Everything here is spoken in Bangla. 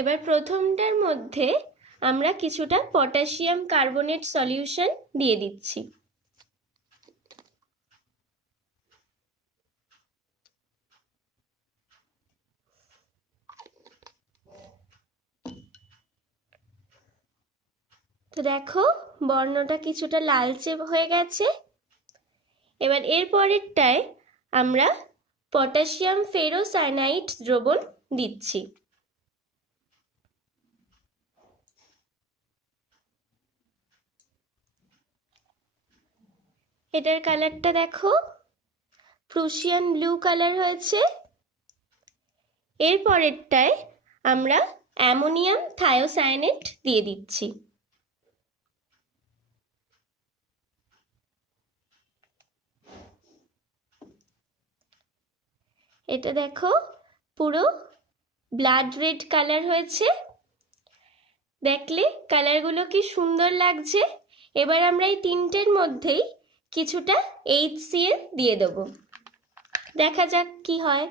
এবার প্রথমটার মধ্যে আমরা কিছুটা পটাশিয়াম কার্বনেট সলিউশন দিয়ে দিচ্ছি। তো দেখো বর্ণটা কিছুটা লালচে হয়ে গেছে। এবার এর পরেরটায় আমরা পটাশিয়াম ফেরোসায়ানাইড দ্রবণ দিচ্ছি। এটার কালারটা দেখো প্রুশিয়ান ব্লু কালার হয়েছে। এর পরেরটায় আমরা অ্যামোনিয়াম থায়োসায়ানেট দিয়ে দিচ্ছি। এটা দেখো পুরো ব্লাড রেড কালার হয়েছে। দেখলে কালারগুলো কি সুন্দর লাগছে। এবার আমরা এই তিনটের মধ্যেই কিছুটা HCl দিয়ে দেব, দেখা যাক কি হয়।